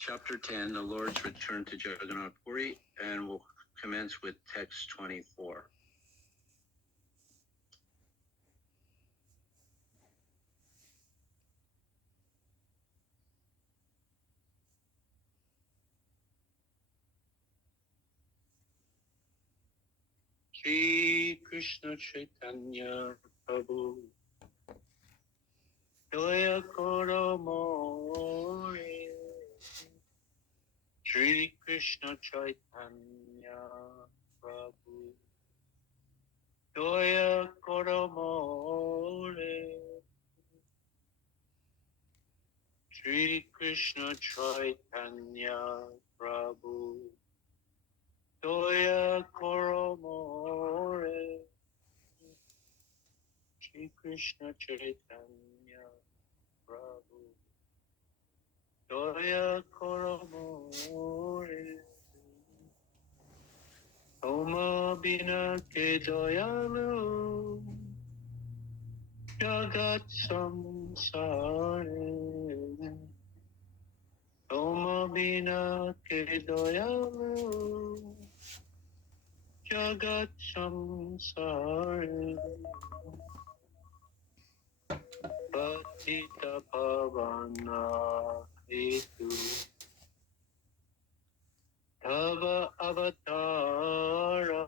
Chapter 10, the Lord's Return to Jagannath Puri, and we'll commence with text 24. Shri Krishna Chaitanya Prabhu Doya Koro More Shri Krishna Chaitanya Prabhu Doya Koro More Shri Krishna Chaitanya Prabhu Doya Koro More Shri Krishna Chaitanya Prabhu Doya Koro More Oma Bina Ke Doyalu Jagat Samsare Oma Bina Ke Doyalu Jagat Samsare Patita Pavana Hetu Tava Avatara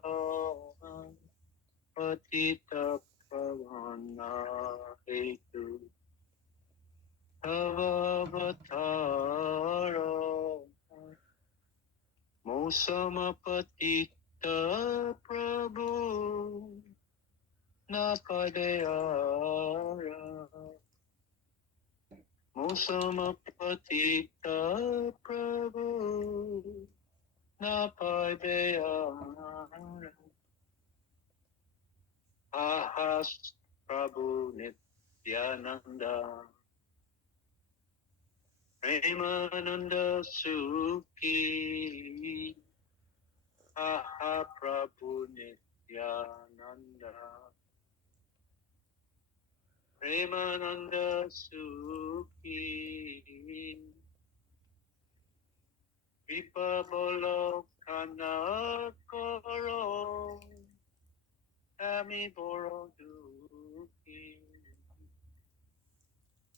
Patita Pavana Hetu Tava Avatara Mosama Patita Prabhu Napadayara Mosama Patita Prabhu Napadayara Ahas Prabhu Nityananda Premananda Sukhi Aha Prabhu Nityananda Premananda Sukhi Vipa Bolo Kana Koro Ami Boro Duki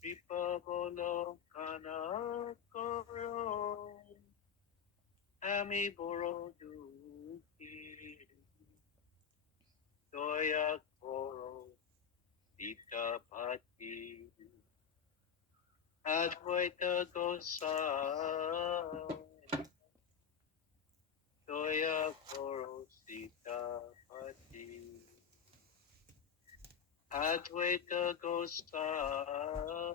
Vipa Bolo Kana Koro Ami Boro Duki Doya Koro Dita Pati Advaita Gosai Doya Koro Sita Pati Advaita Gosai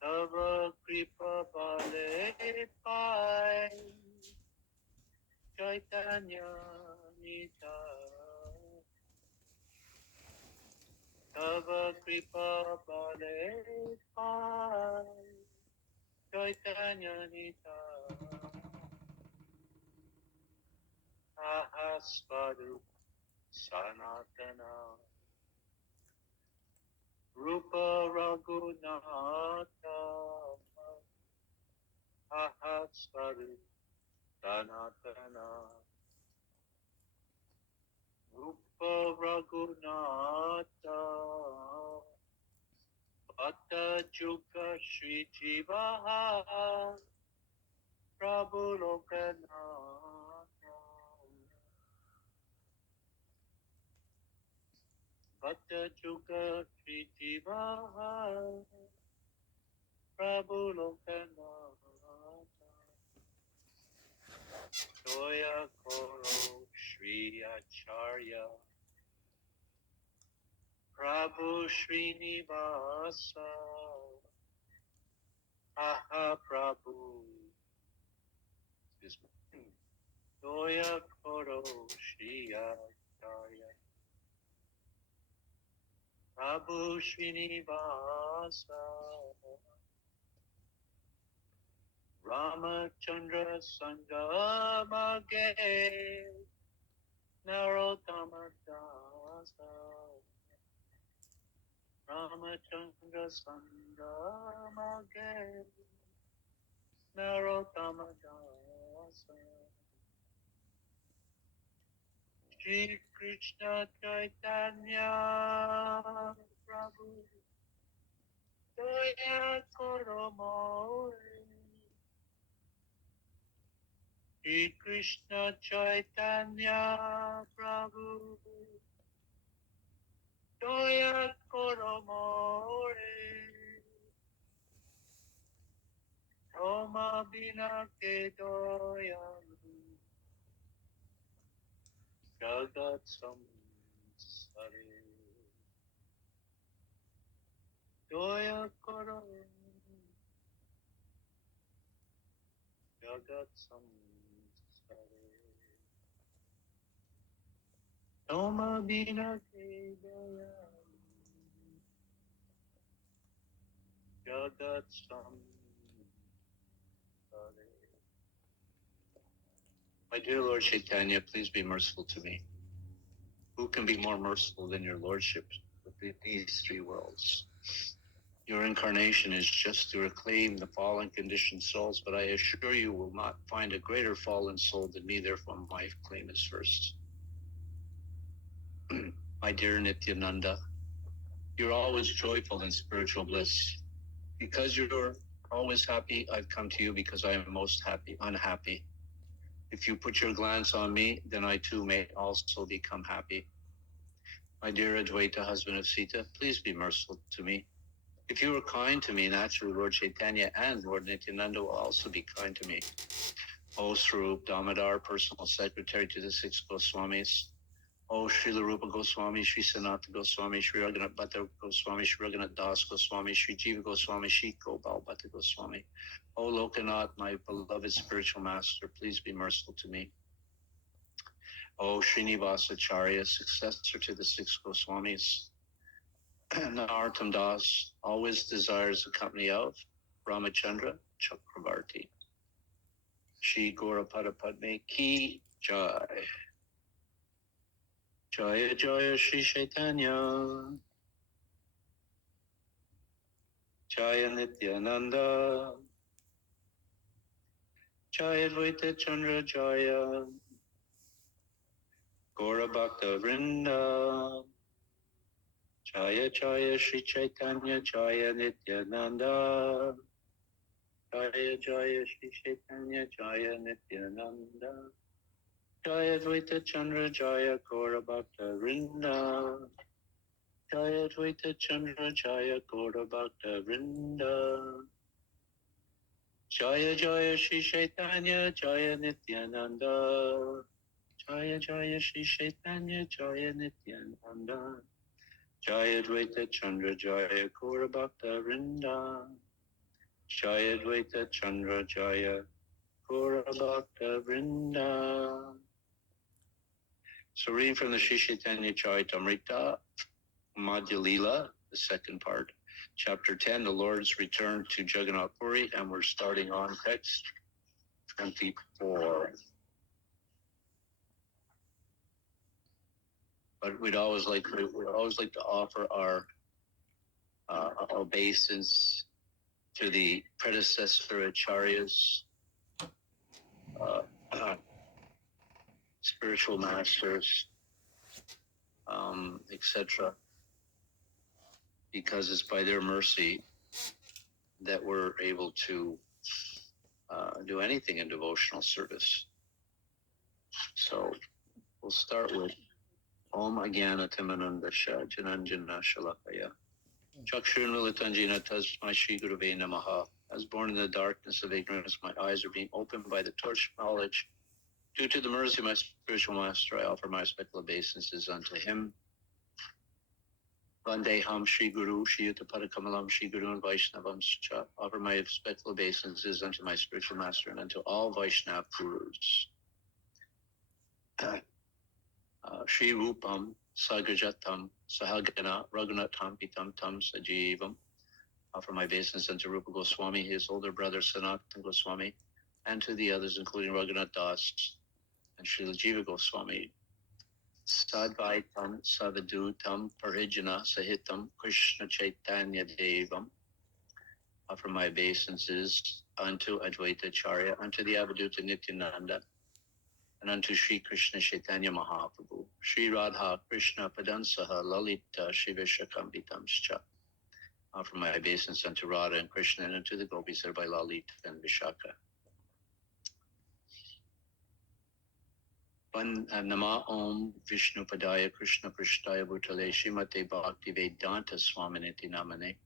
Tava Kripa Bale Pai Caitanya Nita Tava Kripa Bale Pai Caitanya Nita Ahasvadu Sanatana Rupa Raghunatha Ahasvadu Sanatana Rupa Raghunatha Bhatta Juga Shri Jivaha Prabhu Lokanatha Bhatta Juga Shri Jivaha Prabhu Lokanatha Doya Koro Shri Acharya Prabhu Srinivasa Aha Prabhu Doya Koro Shri Acharya Prabhu Srinivasa Ramachandra Sangamage Narottama Dasa Ramachandra Sangamage Shri Krishna Chaitanya Prabhu Daya Koro Shri Krishna Chaitanya Prabhu Daya Koro Roma Bina Ke Doya Jagat Samsare Doya Koro Jagat Samsare Roma Bina Ke Doya Jagat Samsare. My dear Lord Chaitanya, please be merciful to me. Who can be more merciful than your Lordship with these three worlds? Your incarnation is just to reclaim the fallen conditioned souls, but I assure you will not find a greater fallen soul than me, therefore my claim is first. My dear Nityananda, you're always joyful in spiritual bliss. Because you're always happy, I've come to you because I am most unhappy. If you put your glance on me, then I too may also become happy. My dear Advaita, husband of Sita, please be merciful to me. If you are kind to me, naturally Lord Chaitanya and Lord Nityananda will also be kind to me. O Swarup Damodar, personal secretary to the six Goswamis. O Srila Rupa Goswami, Sri Sanatana Goswami, Sri Raghunath Bhatta Goswami, Sri Raghunath Das Goswami, Sri Jiva Goswami, Sri Gopal Bhatta Goswami. O Lokanath, my beloved spiritual master, please be merciful to me. O Srinivasacharya, successor to the six Goswamis. Narottam Das always desires the company of Ramachandra Chakravarti. Shri Gaurapada Padme Ki Jai. Jaya Jaya Shri Chaitanya. Jaya Nityananda. Jaya Advaita Chandra Jaya. Gaura Bhakta Vrinda. Jaya Jaya Shri Chaitanya Jaya Nityananda. Jaya Jaya Shri Chaitanya Jaya Nityananda. Jaya Advaita Chandra Jaya Gaura Bhakta Vrinda. Jaya Advaita Chandra Jaya Gaura Bhakta Vrinda. Jaya Jaya Shri Chaitanya Jaya Nityananda. Jaya Jaya Shri Chaitanya Jaya Nityananda. Jaya Advaita Chandra Jaya Gaura Bhakta Vrinda. Jaya Advaita Chandra Jaya Gaura Bhakta Vrinda. So reading from the Sri Caitanya-caritamrta, Madhya Lila, the second part, chapter 10, the Lord's return to Jagannath Puri, and we're starting on text 24. But we'd always like to offer our obeisance to the predecessor acharyas, spiritual masters, etc., because it's by their mercy that we're able to do anything in devotional service. So we'll start with Om Agyana Timanandasha Jananjana Shalakaya Chakshurnulitanjina Tasmai Shri Gurave Namaha. As born in the darkness of ignorance, my eyes are being opened by the torch of knowledge. Due to the mercy of my spiritual master, I offer my respectful obeisances unto him. Vandeham Shri Guru, Shri Yuttapadakamalam, Shri Guru and Vaishnavam Cha. Offer my respectful obeisances unto my spiritual master and unto all Vaishnava Gurus. Shri Rupam Sagrajatam Sahagana Raghunatham Pitam Tam Sajivam. Offer my obeisance unto Rupa Goswami, his older brother Sanatana Goswami, and to the others, including Raghunath Das and Srila Jiva Goswami. Sadvaitam Savadutam Parijana Sahitam Krishna Chaitanya Devam. Offer my obeisances unto Advaita Acharya, unto the Avaduta Nityananda, and unto Sri Krishna Chaitanya Mahaprabhu, Sri Radha Krishna Padansaha Lalita Shivishakambitamscha. Offer my obeisance unto Radha and Krishna and unto the gopis there by Lalita and Vishaka. Nama Om Vishnu Padaya Krishna Prishtaya Bhutale Shrimate Bhakti Vedanta Swaminiti Namane.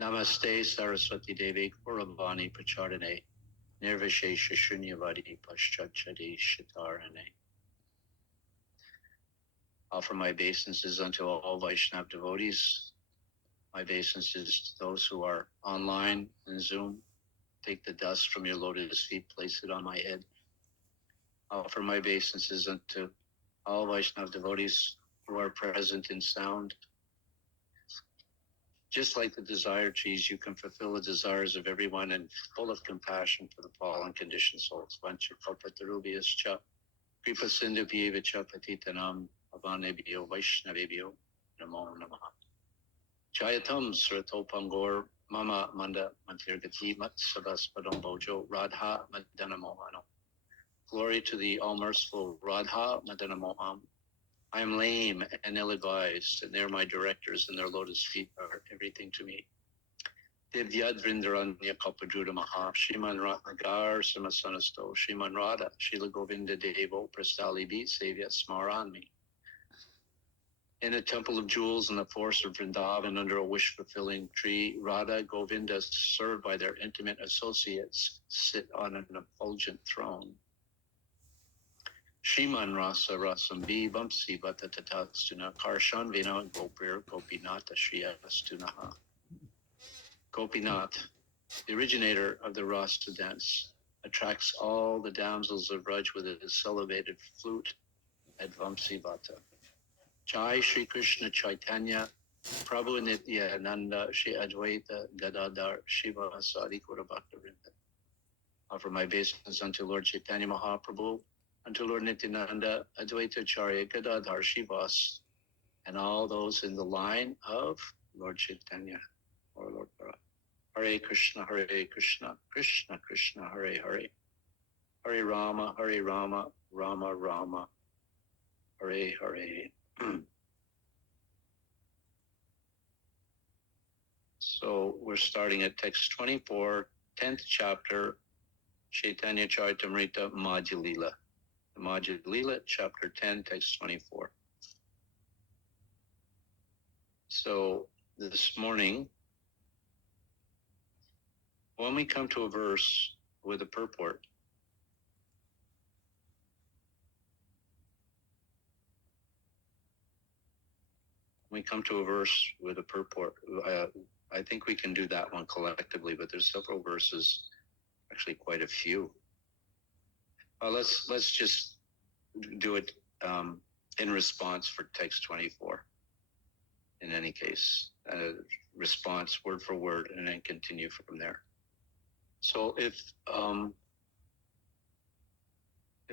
Namaste Saraswati Devi Gauravani Prachardane Nirvishesha Shunyavadi Paschachadi Shatarane. Offer my obeisances unto all Vaishnav devotees. My obeisances to those who are online in Zoom. Take the dust from your lotus feet, place it on my head. Offer my obeisances unto all Vaishnav devotees who are present in sound. Just like the desire trees, you can fulfill the desires of everyone and full of compassion for the fallen conditioned souls. Vancha kalpatarubyas cha kripa sindhubhyeva cha patitanam avanebhyo vaishnavebhyo namo namaha. Jayatam sratopangor mama manda mantirgati mat sabaspadam bojo radha madana mohano. Glory to the all-merciful Radha Madana Moham. I am lame and ill-advised, and they're my directors, and their lotus feet are everything to me. Divyad Vrindaranya Kapadruda Maha, Shriman Ratnagar Samasanasto, Shriman Radha, Srila Govinda Devo, Prastali Beat, Sevya Smaranmi. In a temple of jewels in the forest of Vrindavan under a wish-fulfilling tree, Radha Govinda, served by their intimate associates, sit on an effulgent throne. Shriman Rasa Rasambi Vamsi Vatatatatstuna Karshan Vina Gopir Gopinata Shriyastunaha. Gopinath, the originator of the Rasa dance, attracts all the damsels of Raj with his elevated flute at Vamsi Vata. Jai Shri Krishna Chaitanya Prabhu Nityananda Shri Advaita Gadadhar Shiva Sadi Gaurabhakta Vrinda. Offer my obeisance unto Lord Chaitanya Mahaprabhu, unto Lord Nityananda, Advaita Acharya, Gadadhar, Shivas, and all those in the line of Lord Chaitanya or Lord Para. Hare Krishna, Krishna Krishna, Hare Hare. Hare Rama, Rama Rama, Hare Hare. So we're starting at text 24, 10th chapter, Caitanya-caritamrta, Madhya Lila. Madhya Lila, chapter 10, text 24. So this morning, when we come to a verse with a purport, I think we can do that one collectively, but there's several verses, actually quite a few. Let's just do it in response for text 24. In any case, response word for word, and then continue from there. So if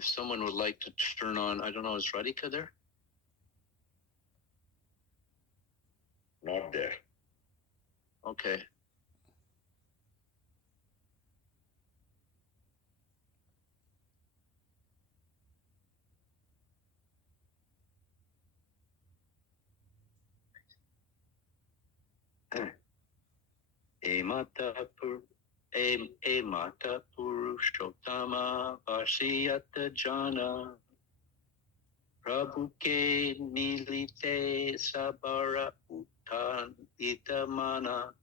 someone would like to turn on, I don't know, is Radhika there? Not there. Okay. E mata purushottama vasiyata jana Prabhu ke milite sabara utan itamana.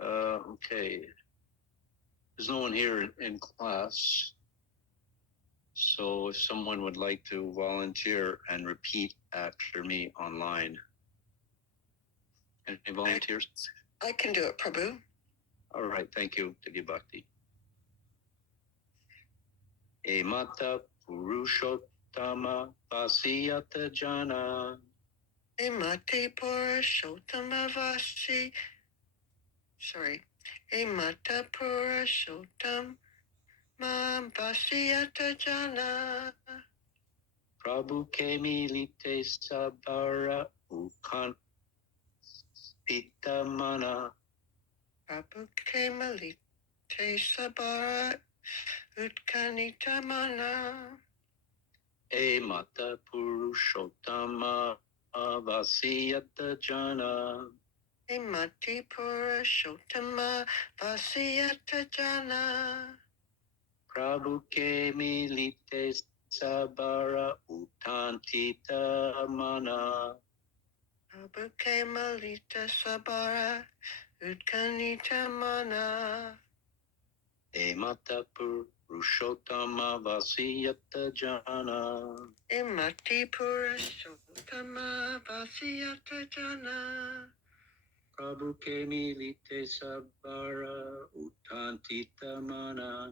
Okay. There's no one here in class. So if someone would like to volunteer and repeat after me online. Any volunteers? I can do it, Prabhu. All right, thank you, Divya Bhakti. E mata purushottama vasiyata jana. E mate purushottama vasi. Sorry. E mata purushottama vasiyata jana. Prabhu ke milite sabara ukan Pitamana. Prabhu ke malite sabara utkanitamana. E Mata Purushottama Vasiyata Jana. E mati purushotama vasiyata jana. Prabhu ke milite sabara utantita mana. Prabhu ke malita sabara utkanitamana. E Mata Purushottama Vasiyata Jana. E mati purushotama vasiyata jana. Prabhu ke milite sabara utantita mana.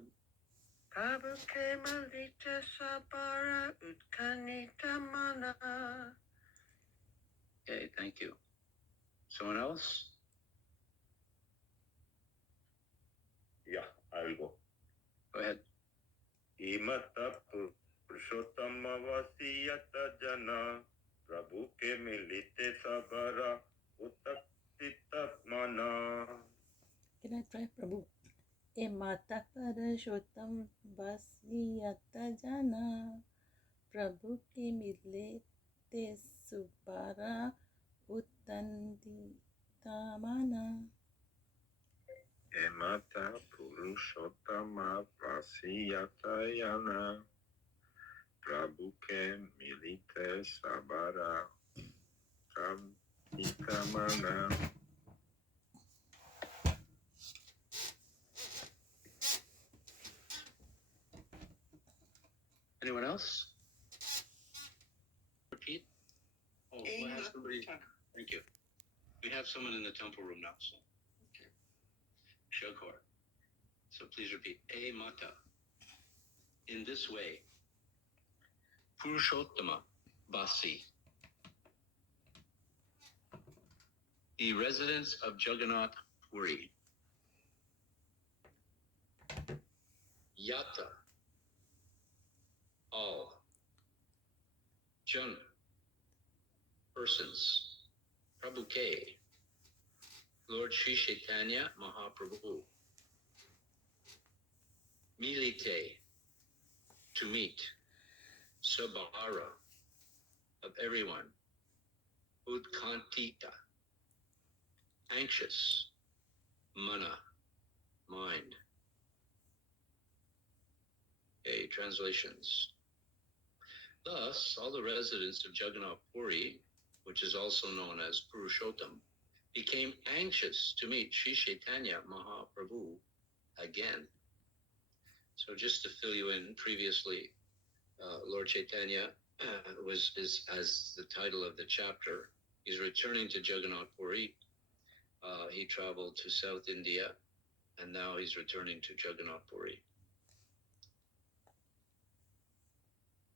Prabhu ke malita sabara utkanitamana. Okay, thank you. Someone else? Yeah, I will go. Go ahead. Imata Purushotama Vasiyata Jana Prabhu ke milite sabara utapita mana. Can I try, Prabhu? E mata parashottam vasiyata jana Prabhu ke mile te subara uttandita mana. Imata Purushotama Vasiyata Jana Prabhu ke milite sabara utapita mana. Anyone else? Repeat. Oh, we'll have somebody. Thank you. We have someone in the temple room now. So. Okay. Shokor. So please repeat. E Mata. In this way, Purushottama Vasi, the residents of Jagannath Puri, Yata, all, Jun, persons, Prabhu K, Lord Sri Caitanya Mahaprabhu, Milite, to meet, Sabhara, of everyone, Udkantita, anxious, Mana, mind. Okay, translations. Thus, all the residents of Jagannath Puri, which is also known as Purushottam, became anxious to meet Sri Chaitanya Mahaprabhu again. So just to fill you in, previously, Lord Chaitanya is as the title of the chapter. He's returning to Jagannath Puri. He traveled to South India, and now he's returning to Jagannath Puri.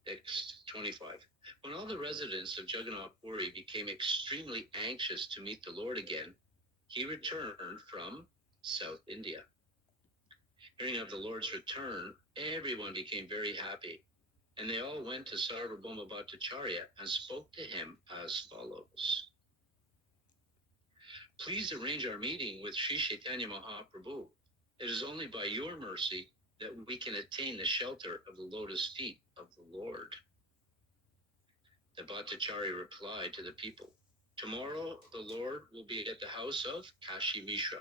Text 25. When all the residents of Jagannath Puri became extremely anxious to meet the Lord again, he returned from South India. Hearing of the Lord's return, everyone became very happy, and they all went to Sarvabhauma Bhattacharya and spoke to him as follows. Please arrange our meeting with Sri Chaitanya Mahaprabhu. It is only by your mercy that we can attain the shelter of the lotus feet of the Lord. The Bhattacharya replied to the people, tomorrow the Lord will be at the house of Kashi Mishra.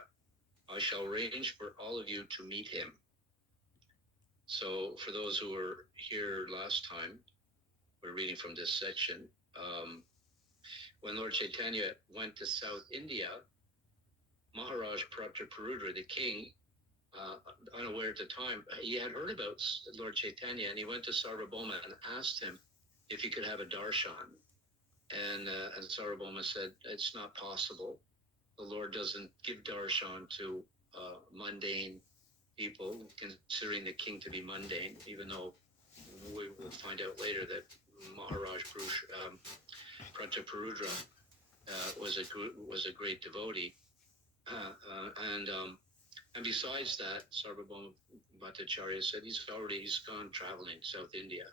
I shall arrange for all of you to meet him. So for those who were here last time, we're reading from this section. When Lord Chaitanya went to South India, Maharaj Prataparudra, the king, unaware at the time, he had heard about Lord Chaitanya, and he went to Sarvabhauma and asked him if he could have a darshan. And Sarvabhauma said, it's not possible. The Lord doesn't give darshan to mundane people, considering the king to be mundane, even though we will find out later that Maharaj Prataparudra was a great devotee. And besides that, Sarvabhauma Bhattacharya said he's gone traveling South India.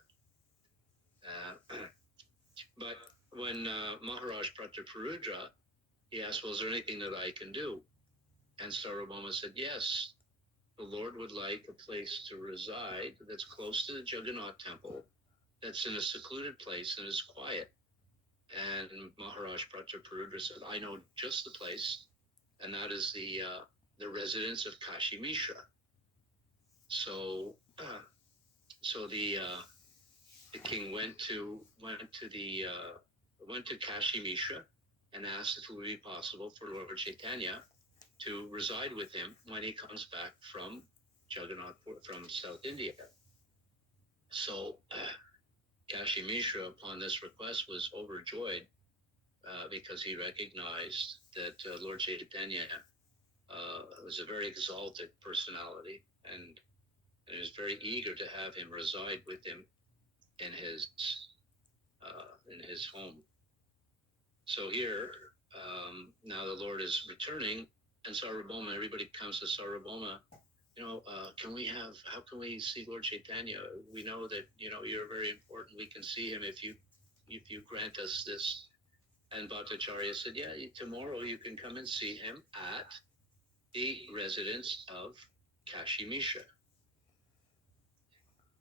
But when Maharaj Prataparudra he asked, well, is there anything that I can do? And Sarvabhauma said, yes, the Lord would like a place to reside that's close to the Jagannath temple, that's in a secluded place and is quiet. And Maharaj Prataparudra said, I know just the place, and that is the residence of Kashi Mishra. So the king went to Kashi Mishra and asked if it would be possible for Lord Chaitanya to reside with him when he comes back from from South India. So Kashi Mishra, upon this request, was overjoyed because he recognized that Lord Chaitanya was a very exalted personality, and he was very eager to have him reside with him in his home. So here, now the Lord is returning, and Sarvabhauma, everybody comes to Sarvabhauma, how can we see Lord Chaitanya? We know that, you're very important. We can see him if you grant us this. And Bhattacharya said, yeah, tomorrow you can come and see him at the residence of Kashi Mishra.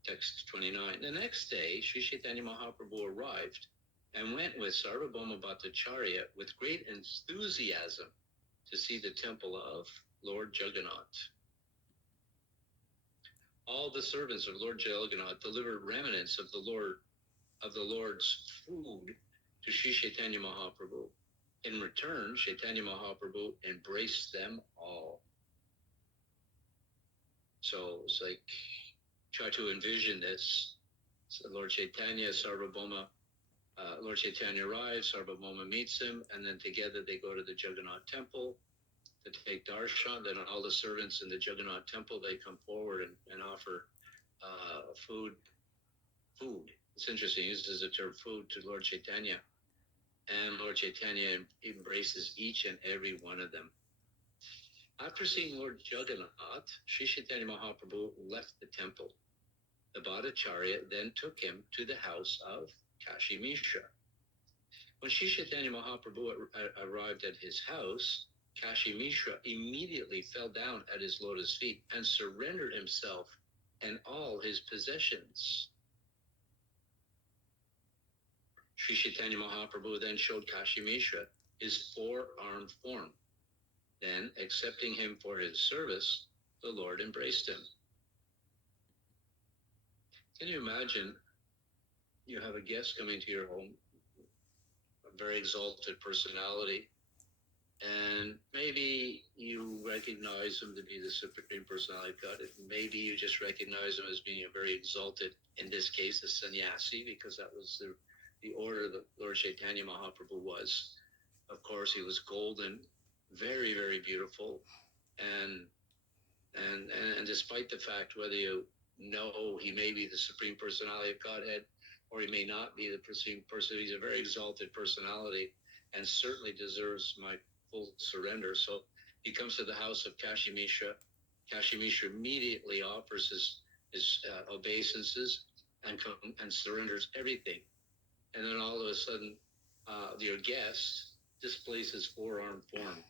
Text 29. The next day, Sri Chaitanya Mahaprabhu arrived and went with Sarvabhauma Bhattacharya with great enthusiasm to see the temple of Lord Jagannath. All the servants of Lord Jagannath delivered remnants of the Lord's food to Sri Chaitanya Mahaprabhu. In return, Chaitanya Mahaprabhu embraced them all. So it's like, try to envision this. So Lord Chaitanya, Sarvabhauma, Lord Chaitanya arrives, Sarvabhauma meets him, and then together they go to the Jagannath temple to take darshan. Then all the servants in the Jagannath temple, they come forward and offer food. It's interesting, he uses the term food to Lord Chaitanya. And Lord Chaitanya embraces each and every one of them. After seeing Lord Jagannath, Sri Chaitanya Mahaprabhu left the temple. The Bhattacharya then took him to the house of Kashi Mishra. When Sri Chaitanya Mahaprabhu arrived at his house, Kashi Mishra immediately fell down at his lotus feet and surrendered himself and all his possessions. Sri Chaitanya Mahaprabhu then showed Kashi Mishra his four-armed form. Then, accepting him for his service, the Lord embraced him. Can you imagine, you have a guest coming to your home, a very exalted personality, and maybe you recognize him to be the Supreme Personality of God. Maybe you just recognize him as being a very exalted, in this case, a sannyasi, because that was the order that Lord Chaitanya Mahaprabhu was. Of course, he was golden, very, very beautiful, and despite the fact whether you know he may be the Supreme Personality of Godhead or he may not be the Supreme Person, he's a very exalted personality and certainly deserves my full surrender. So he comes to the house of Kashi Mishra. Kashi Mishra immediately offers his obeisances and surrenders everything. And then all of a sudden, your guest displays his four-armed form.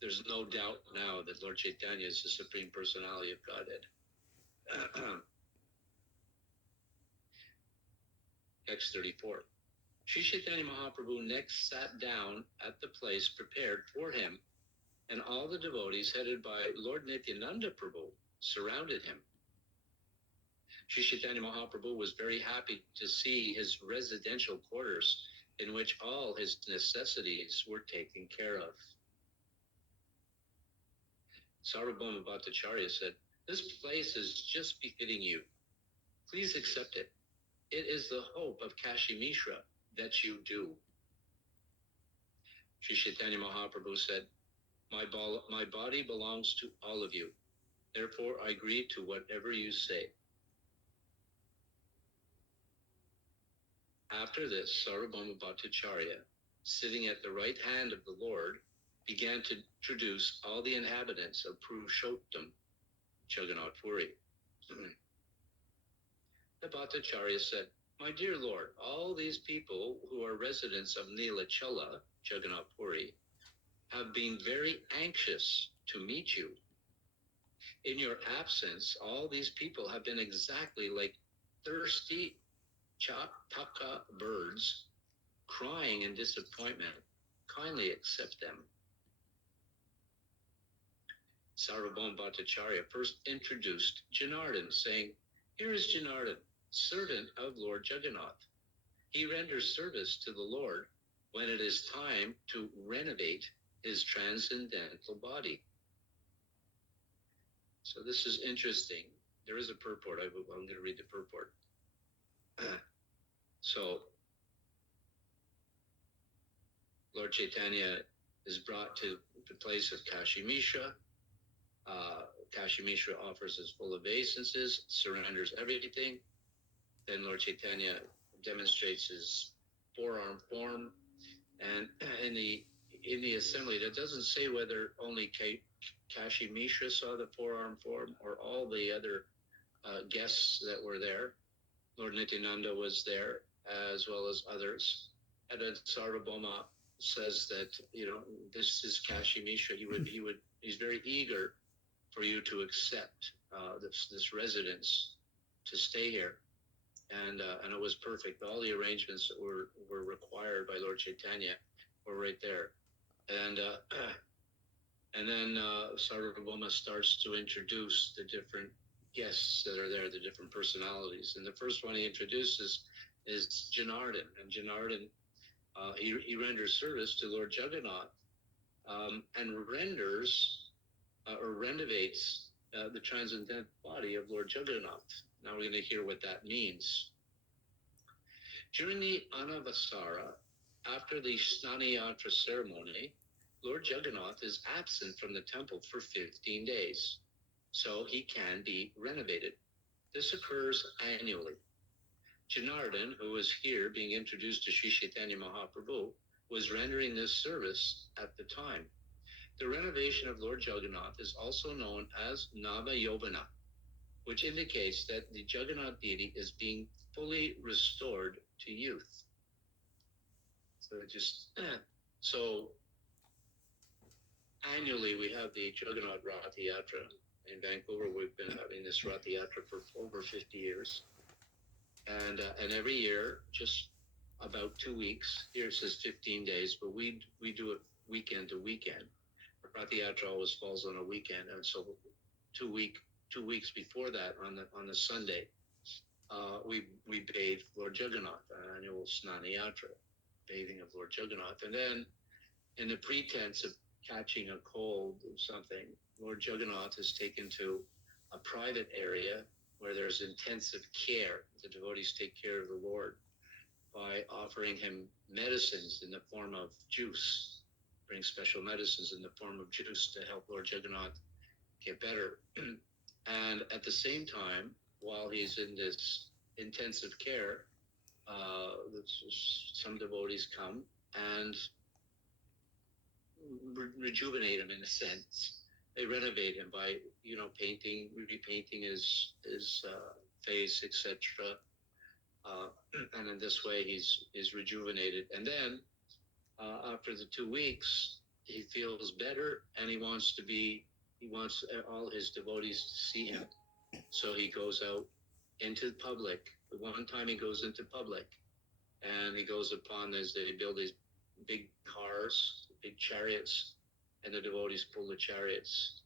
There's no doubt now that Lord Chaitanya is the Supreme Personality of Godhead. Text 34. Sri Chaitanya Mahaprabhu next sat down at the place prepared for him, and all the devotees headed by Lord Nityananda Prabhu surrounded him. Sri Chaitanya Mahaprabhu was very happy to see his residential quarters in which all his necessities were taken care of. Sarvabhauma Bhattacharya said, "This place is just befitting you. Please accept it. It is the hope of Kashi Mishra that you do." Sri Chaitanya Mahaprabhu said, my body belongs to all of you. Therefore, I agree to whatever you say." After this, Sarvabhauma Bhattacharya, sitting at the right hand of the Lord, began to introduce all the inhabitants of Purushottam, Jagannath Puri. The Bhattacharya said, "My dear Lord, all these people who are residents of Nilachala, Jagannath Puri, have been very anxious to meet you. In your absence, all these people have been exactly like thirsty chakataka birds crying in disappointment. Kindly accept them. Sarvabhauma Bhattacharya first introduced Janardhan, saying, "Here is Janardhan, servant of Lord Jagannath. He renders service to the Lord when it is time to renovate his transcendental body." So this is interesting. There is a purport. I'm going to read the purport. So Lord Chaitanya is brought to the place of Kashi Mishra. Kashi Mishra offers his full obeisances, surrenders everything. Then Lord Chaitanya demonstrates his forearm form, and in the assembly, that doesn't say whether only Kashi Mishra saw the forearm form or all the other guests that were there. Lord Nityananda was there, as well as others. And then Sarvabhauma says that, this is Kashi Mishra. He's very eager for you to accept this residence, to stay here. And it was perfect. All the arrangements that were required by Lord Chaitanya were right there. And then Sarvabhauma starts to introduce the different guests that are there, the different personalities. And the first one he introduces is Janardhan. And Janardhan, he renders service to Lord Jagannath, and renders or renovates the transcendental body of Lord Jagannath. Now we're going to hear what that means. During the Anavasara, after the Snanayatra ceremony, Lord Jagannath is absent from the temple for 15 days, so he can be renovated. This occurs annually. Janardhan, who was here being introduced to Sri Chaitanya Mahaprabhu, was rendering this service at the time. The renovation of Lord Jagannath is also known as Nava Yobana, which indicates that the Jagannath deity is being fully restored to youth. So annually we have the Jagannath Rath Yatra. In Vancouver, we've been having this Rath Yatra for over 50 years. And every year, just about 2 weeks, here it says 15 days, but we do it weekend to weekend. Rath Yatra always falls on a weekend, and so 2 weeks before that, on the Sunday, we bathe Lord Jagannath, an annual Snanayatra, bathing of Lord Jagannath. And then, in the pretense of catching a cold or something, Lord Jagannath is taken to a private area where there's intensive care. The devotees take care of the Lord by offering him medicines in the form of juice, bring special medicines in the form of juice to help Lord Jagannath get better. And at the same time, while he's in this intensive care, some devotees come and rejuvenate him in a sense. They renovate him by, repainting his face, etc. And in this way, he's rejuvenated. And then after the 2 weeks, he feels better, and he wants all his devotees to see him. So he goes out into the public. One time he goes into public, and he goes upon as they build these big cars, big chariots, and the devotees pull the chariots.